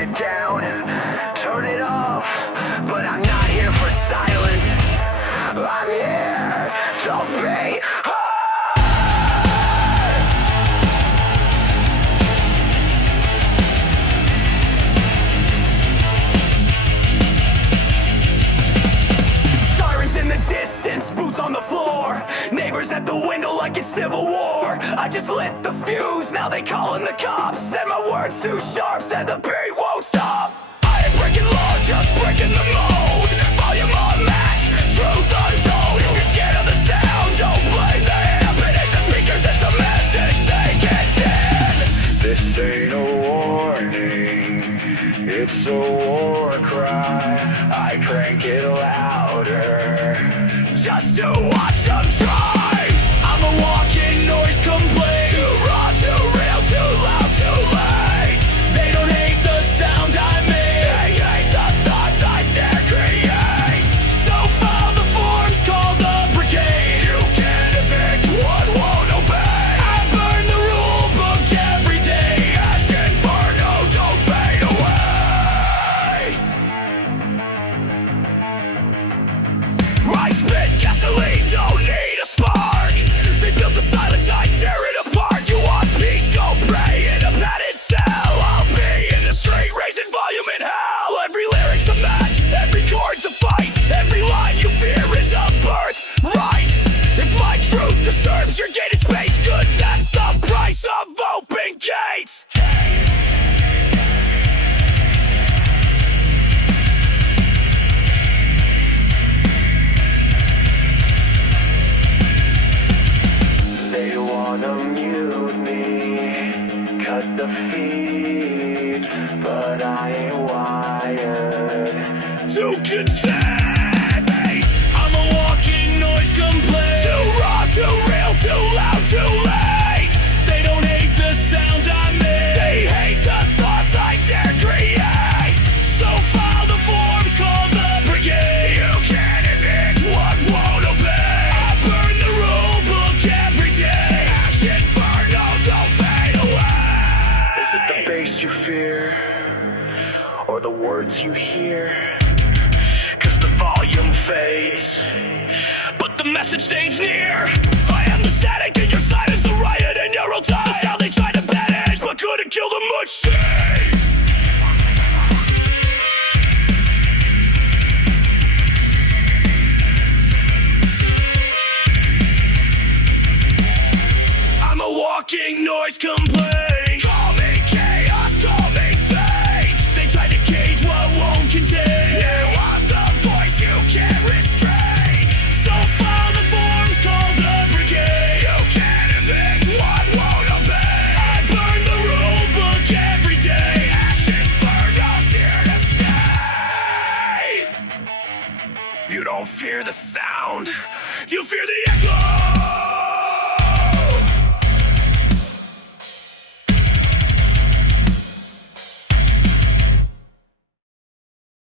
it down and turn it off. But I'm not here for silence, I'm here to be heard. Sirens in the distance, boots on the floor, neighbors at the window like it's civil war. I just lit the fuse, now they calling the cops. Said my words too sharp, said the beat won't stop. I ain't breaking laws, just breaking the mold. Volume on max, truth untold. If you're scared of the sound, don't blame the amp. It ain't the speakers, it's the message they can't stand. This ain't a warning, it's a war cry. I crank it louder Just to watch them try. I'm a walking noise complaint. Too raw, too real, too loud, too late. They don't hate the sound I make, they hate the thoughts I dare create. So file the forms, call the brigade. You can't evict what won't obey. I burn the rule book every day. Ash Inferno, don't fade away. I spit gasoline, don't need a spark. They built the silence, I tear it apart. You want peace, go pray in a padded cell. I'll be in the street, raising volume in hell. Every lyric's a match, every chord's a fight. Every line you fear is a birthright. If my truth disturbs your gated space, good, that's the price of open gates. They wanna mute me, cut the feed, but I ain't wired to consent. I'm a walking noise complaint. Too raw, too real, too loud, too late. They don't hate the sound I make, they hate the thoughts I dare create. So file the forms, call the brigade. You can't evict what won't obey. I burn the rule book every day. Ash Inferno, don't fade away. Is it the bass you fear, or the words you hear? Cause the volume fades, but the message stays near. I am the static in your silence, the riot in your old time. The sound they tried to banish, but couldn't kill the machine. I'm a walking noise complaint. Call me chaos, call me fate. They try to cage what won't contain. You want the voice you can't restrain. So file the forms, call the brigade. You can't evict what won't obey. I burn the rule book every day. Ash Inferno's here to stay. You don't fear the sound, you fear the echo.